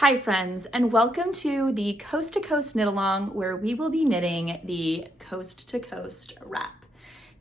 Hi friends, and welcome to the Coast to Coast Knit Along, where we will be knitting the Coast to Coast wrap.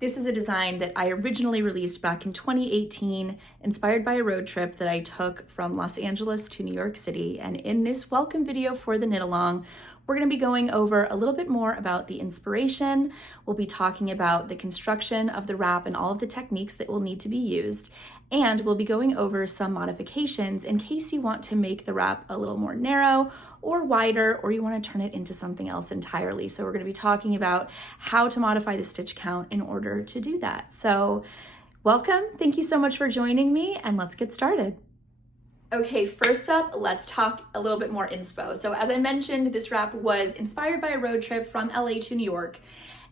This is a design that I originally released back in 2018, inspired by a road trip that I took from Los Angeles to New York City. And in this welcome video for the Knit Along, we're going to be going over a little bit more about the inspiration. We'll be talking about the construction of the wrap and all of the techniques that will need to be used. And we'll be going over some modifications in case you want to make the wrap a little more narrow or wider, or you want to turn it into something else entirely. So we're going to be talking about how to modify the stitch count in order to do that. So welcome, thank you so much for joining me, and let's get started. Okay, first up, let's talk a little bit more inspo. So as I mentioned, this wrap was inspired by a road trip from LA to New York.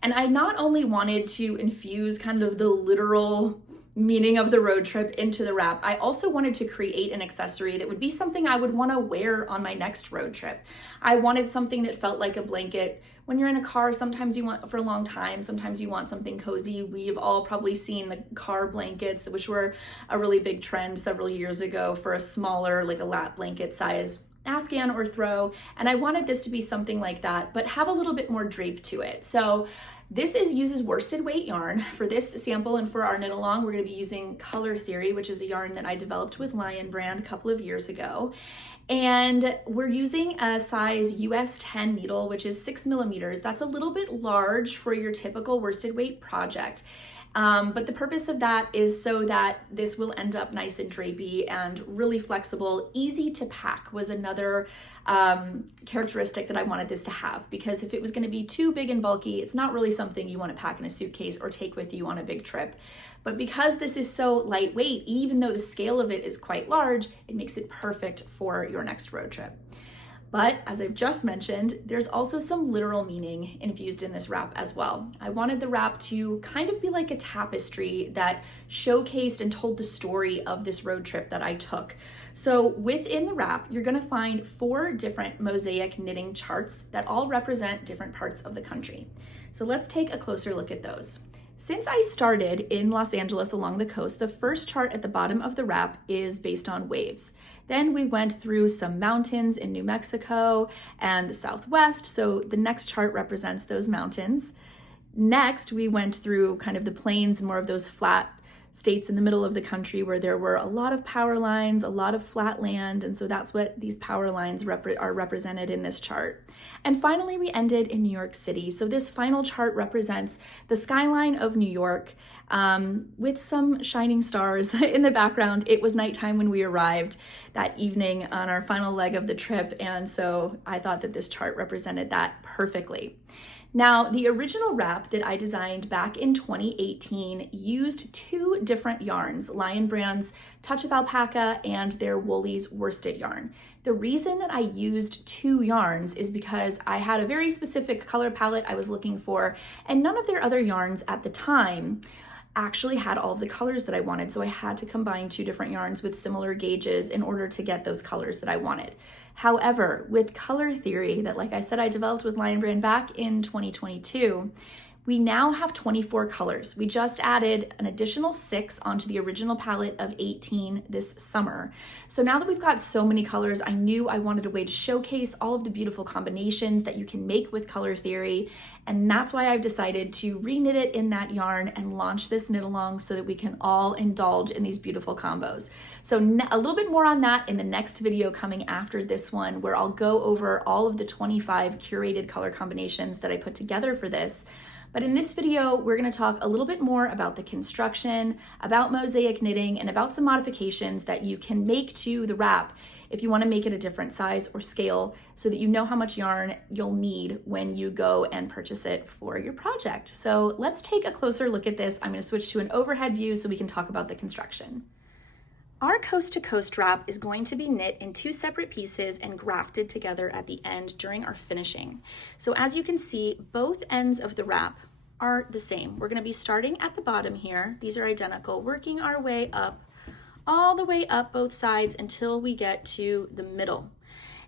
And I not only wanted to infuse kind of the literal meaning of the road trip into the wrap, I also wanted to create an accessory that would be something I would want to wear on my next road trip. I wanted something that felt like a blanket. When you're in a car, sometimes you want for a long time, sometimes you want something cozy. We've all probably seen the car blankets, which were a really big trend several years ago for a smaller, like a lap blanket size Afghan or throw. And I wanted this to be something like that, but have a little bit more drape to it. So this uses worsted weight yarn. For this sample and for our knit along, we're going to be using Color Theory, which is a yarn that I developed with Lion Brand a couple of years ago. And we're using a size US 10 needle, which is 6 millimeters. That's a little bit large for your typical worsted weight project. But the purpose of that is so that this will end up nice and drapey and really flexible. Easy to pack was another characteristic that I wanted this to have, because if it was going to be too big and bulky, it's not really something you want to pack in a suitcase or take with you on a big trip. But because this is so lightweight, even though the scale of it is quite large, it makes it perfect for your next road trip. But as I've just mentioned, there's also some literal meaning infused in this wrap as well. I wanted the wrap to kind of be like a tapestry that showcased and told the story of this road trip that I took. So within the wrap, you're gonna find 4 different mosaic knitting charts that all represent different parts of the country. So let's take a closer look at those. Since I started in Los Angeles along the coast, the first chart at the bottom of the wrap is based on waves. Then we went through some mountains in New Mexico and the Southwest, so the next chart represents those mountains. Next, we went through kind of the plains and more of those flat states in the middle of the country where there were a lot of power lines, a lot of flat land, and so that's what these power lines are represented in this chart. And finally, we ended in New York City. So this final chart represents the skyline of New York with some shining stars in the background. It was nighttime when we arrived that evening on our final leg of the trip, and so I thought that this chart represented that perfectly. Now, the original wrap that I designed back in 2018 used 2 different yarns, Lion Brand's Touch of Alpaca and their Woolies worsted yarn. The reason that I used 2 yarns is because I had a very specific color palette I was looking for, and none of their other yarns at the time actually had all of the colors that I wanted, so I had to combine 2 different yarns with similar gauges in order to get those colors that I wanted. However, with Color Theory, that like I said I developed with Lion Brand back in 2022, we now have 24 colors. We just added an additional 6 onto the original palette of 18 this summer. So now that we've got so many colors, I knew I wanted a way to showcase all of the beautiful combinations that you can make with Color Theory. And that's why I've decided to reknit it in that yarn and launch this knit along so that we can all indulge in these beautiful combos. So a little bit more on that in the next video coming after this one, where I'll go over all of the 25 curated color combinations that I put together for this. But in this video, we're going to talk a little bit more about the construction, about mosaic knitting, and about some modifications that you can make to the wrap if you want to make it a different size or scale, so that you know how much yarn you'll need when you go and purchase it for your project. So let's take a closer look at this. I'm going to switch to an overhead view so we can talk about the construction. Our Coast to Coast wrap is going to be knit in 2 separate pieces and grafted together at the end during our finishing. So as you can see, both ends of the wrap are the same. We're going to be starting at the bottom here. These are identical, working our way up, all the way up both sides until we get to the middle.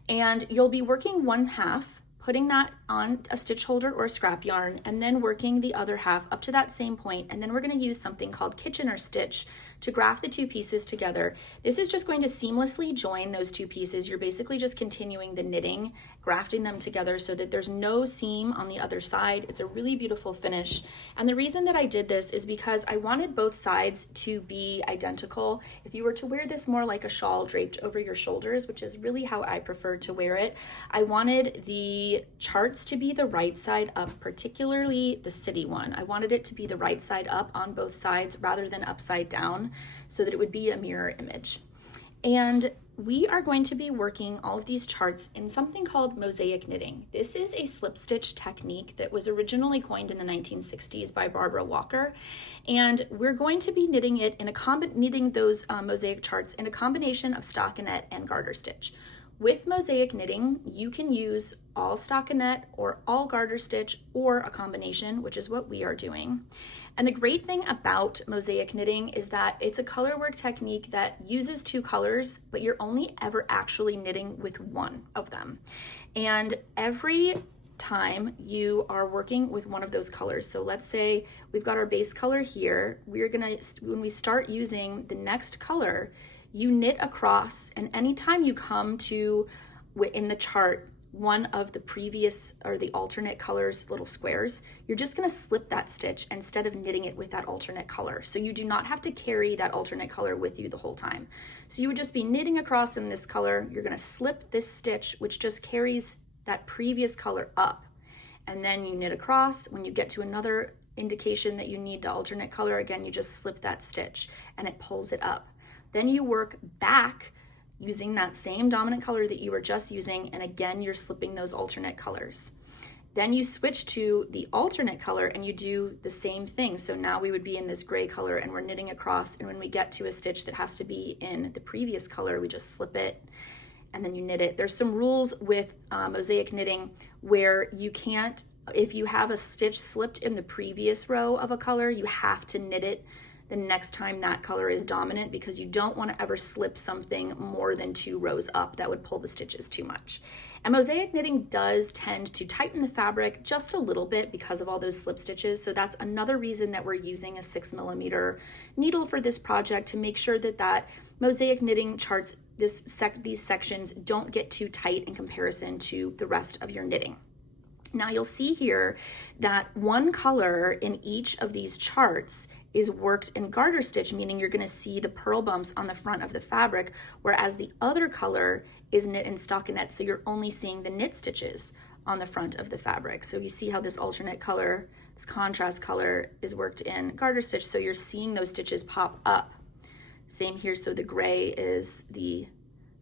And you'll be working 1/2, putting that on a stitch holder or a scrap yarn, and then working the other half up to that same point. And then we're going to use something called Kitchener stitch to graft the two pieces together. This is just going to seamlessly join those two pieces. You're basically just continuing the knitting, grafting them together so that there's no seam on the other side. It's a really beautiful finish. And the reason that I did this is because I wanted both sides to be identical. If you were to wear this more like a shawl draped over your shoulders, which is really how I prefer to wear it, I wanted the charts to be the right side up, particularly the city one. I wanted it to be the right side up on both sides rather than upside down so that it would be a mirror image. And we are going to be working all of these charts in something called mosaic knitting. This is a slip stitch technique that was originally coined in the 1960s by Barbara Walker. And we're going to be knitting it in knitting those mosaic charts in a combination of stockinette and garter stitch. With mosaic knitting, you can use all stockinette or all garter stitch or a combination, which is what we are doing. And the great thing about mosaic knitting is that it's a color work technique that uses two colors, but you're only ever actually knitting with one of them. And every time you are working with one of those colors, so let's say we've got our base color here, when we start using the next color, you knit across, and anytime you come to, in the chart, one of the previous or the alternate colors, little squares, you're just going to slip that stitch instead of knitting it with that alternate color. So you do not have to carry that alternate color with you the whole time. So you would just be knitting across in this color. You're going to slip this stitch, which just carries that previous color up. And then you knit across. When you get to another indication that you need the alternate color, again, you just slip that stitch and it pulls it up. Then you work back using that same dominant color that you were just using, and again, you're slipping those alternate colors. Then you switch to the alternate color and you do the same thing. So now we would be in this gray color and we're knitting across, and when we get to a stitch that has to be in the previous color, we just slip it and then you knit it. There's some rules with mosaic knitting where you can't, if you have a stitch slipped in the previous row of a color, you have to knit it the next time that color is dominant, because you don't want to ever slip something more than 2 rows up. That would pull the stitches too much. And mosaic knitting does tend to tighten the fabric just a little bit because of all those slip stitches. So that's another reason that we're using a 6mm needle for this project, to make sure that that mosaic knitting charts, these sections don't get too tight in comparison to the rest of your knitting. Now you'll see here that one color in each of these charts is worked in garter stitch, meaning you're going to see the purl bumps on the front of the fabric, whereas the other color is knit in stockinette, so you're only seeing the knit stitches on the front of the fabric. So you see how this alternate color, this contrast color, is worked in garter stitch, so you're seeing those stitches pop up. Same here, so the gray is the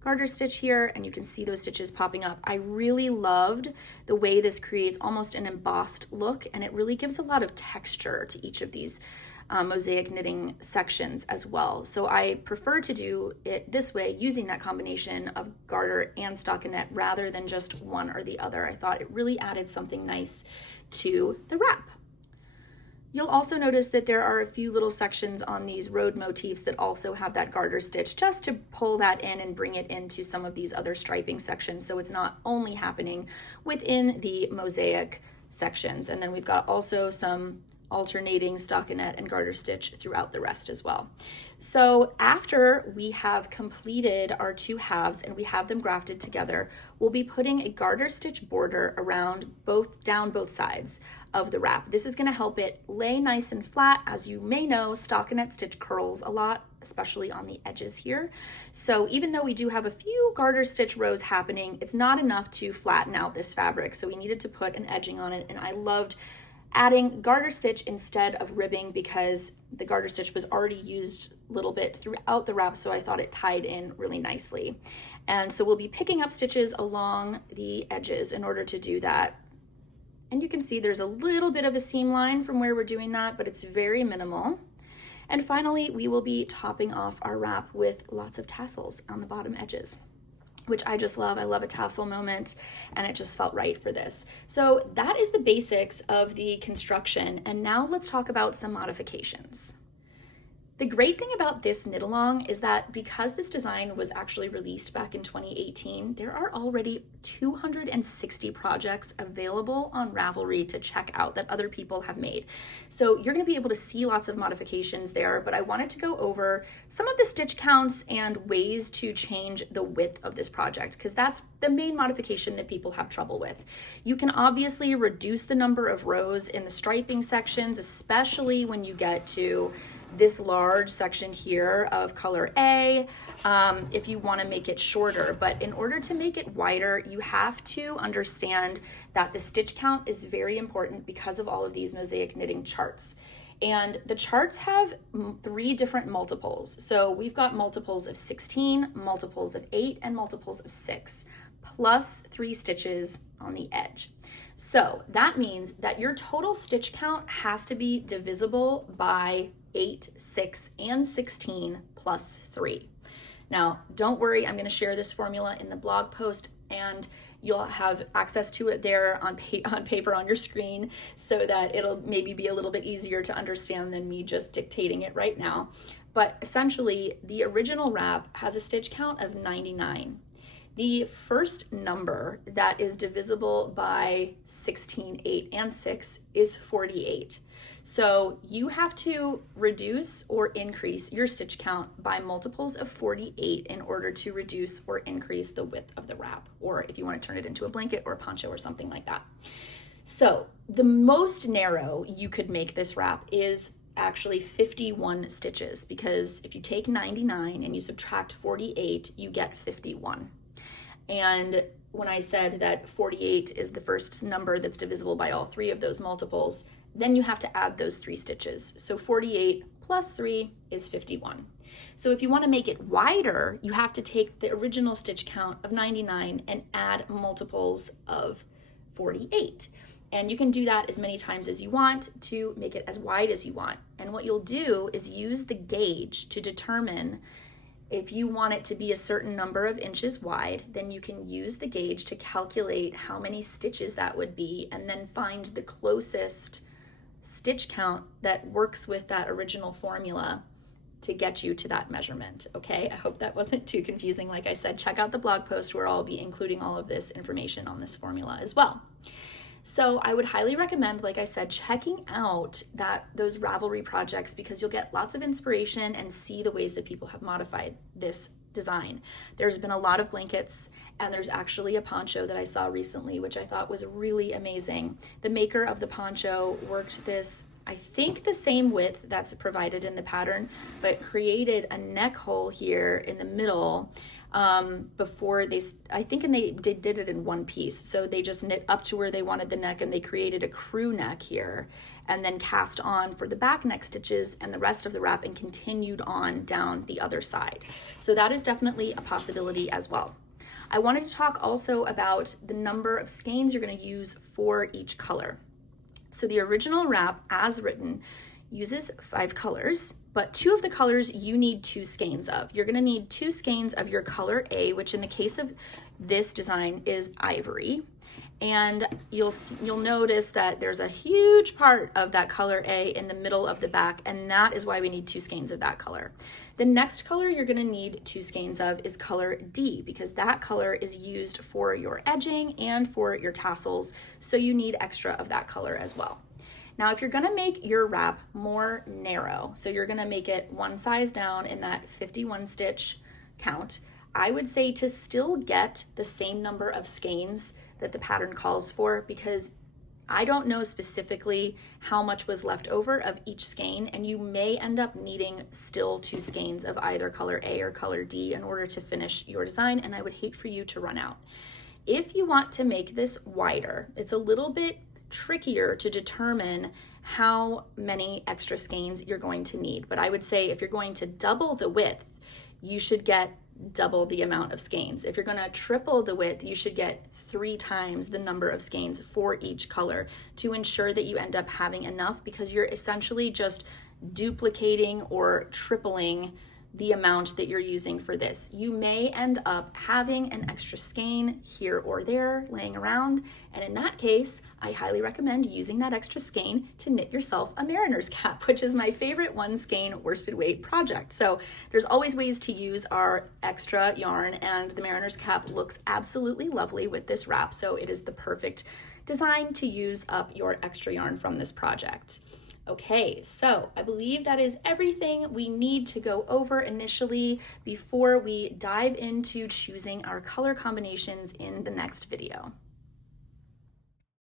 garter stitch here, and you can see those stitches popping up. I really loved the way this creates almost an embossed look, and it really gives a lot of texture to each of these mosaic knitting sections as well. So I prefer to do it this way, using that combination of garter and stockinette rather than just one or the other. I thought it really added something nice to the wrap. You'll also notice that there are a few little sections on these road motifs that also have that garter stitch, just to pull that in and bring it into some of these other striping sections, so it's not only happening within the mosaic sections. And then we've got also some alternating stockinette and garter stitch throughout the rest as well. So after we have completed our 2 halves and we have them grafted together, we'll be putting a garter stitch border around down both sides of the wrap. This is going to help it lay nice and flat. As you may know, stockinette stitch curls a lot, especially on the edges here. So even though we do have a few garter stitch rows happening, it's not enough to flatten out this fabric. So we needed to put an edging on it, and I loved adding garter stitch instead of ribbing because the garter stitch was already used a little bit throughout the wrap, so I thought it tied in really nicely. And so we'll be picking up stitches along the edges in order to do that. And you can see there's a little bit of a seam line from where we're doing that, but it's very minimal. And finally, we will be topping off our wrap with lots of tassels on the bottom edges, which I just love. I love a tassel moment, and it just felt right for this. So that is the basics of the construction. And now let's talk about some modifications. The great thing about this knit along is that because this design was actually released back in 2018, there are already 260 projects available on Ravelry to check out that other people have made. So you're going to be able to see lots of modifications there, but I wanted to go over some of the stitch counts and ways to change the width of this project, because that's the main modification that people have trouble with. You can obviously reduce the number of rows in the striping sections, especially when you get to this large section here of color A, if you want to make it shorter. But in order to make it wider, you have to understand that the stitch count is very important because of all of these mosaic knitting charts. And the charts have 3 different multiples. So we've got multiples of 16, multiples of 8, and multiples of 6, plus 3 stitches on the edge. So that means that your total stitch count has to be divisible by 8, 6, and 16 plus 3. Now, don't worry, I'm going to share this formula in the blog post, and you'll have access to it there on paper on your screen, so that it'll maybe be a little bit easier to understand than me just dictating it right now. But essentially, the original wrap has a stitch count of 99. The first number that is divisible by 16, 8, and 6 is 48. So you have to reduce or increase your stitch count by multiples of 48 in order to reduce or increase the width of the wrap, or if you want to turn it into a blanket or a poncho or something like that. So the most narrow you could make this wrap is actually 51 stitches, because if you take 99 and you subtract 48, you get 51. And when I said that 48 is the first number that's divisible by all 3 of those multiples, then you have to add those 3 stitches. So 48 plus 3 is 51. So if you want to make it wider, you have to take the original stitch count of 99 and add multiples of 48. And you can do that as many times as you want to make it as wide as you want. And what you'll do is use the gauge to determine if you want it to be a certain number of inches wide. Then you can use the gauge to calculate how many stitches that would be, and then find the closest stitch count that works with that original formula to get you to that measurement. Okay, I hope that wasn't too confusing. Like I said, check out the blog post where I'll be including all of this information on this formula as well. So I would highly recommend, like I said, checking out those Ravelry projects, because you'll get lots of inspiration and see the ways that people have modified this design. There's been a lot of blankets, and there's actually a poncho that I saw recently, which I thought was really amazing. The maker of the poncho worked this, I think the same width that's provided in the pattern, but created a neck hole here in the middle before they did it in one piece. So they just knit up to where they wanted the neck, and they created a crew neck here, and then cast on for the back neck stitches and the rest of the wrap, and continued on down the other side. So that is definitely a possibility as well. I wanted to talk also about the number of skeins you're going to use for each color. So the original wrap, as written, uses 5 colors, but 2 of the colors you need 2 skeins of. You're going to need 2 skeins of your color A, which in the case of this design is ivory. And you'll notice that there's a huge part of that color A in the middle of the back, and that is why we need 2 skeins of that color. The next color you're going to need 2 skeins of is color D, because that color is used for your edging and for your tassels, so you need extra of that color as well. Now, if you're going to make your wrap more narrow, so you're going to make it 1 size down in that 51 stitch count, I would say to still get the same number of skeins that the pattern calls for, because I don't know specifically how much was left over of each skein, and you may end up needing still 2 skeins of either color A or color D in order to finish your design, and I would hate for you to run out. If you want to make this wider, it's a little bit trickier to determine how many extra skeins you're going to need, but I would say if you're going to double the width, you should get double the amount of skeins. If you're going to triple the width, you should get 3 times the number of skeins for each color to ensure that you end up having enough, because you're essentially just duplicating or tripling the amount that you're using for this. You may end up having an extra skein here or there laying around, and in that case, I highly recommend using that extra skein to knit yourself a mariner's cap, which is my favorite one skein worsted weight project. So there's always ways to use our extra yarn, and the mariner's cap looks absolutely lovely with this wrap, so it is the perfect design to use up your extra yarn from this project. Okay, so I believe that is everything we need to go over initially before we dive into choosing our color combinations in the next video.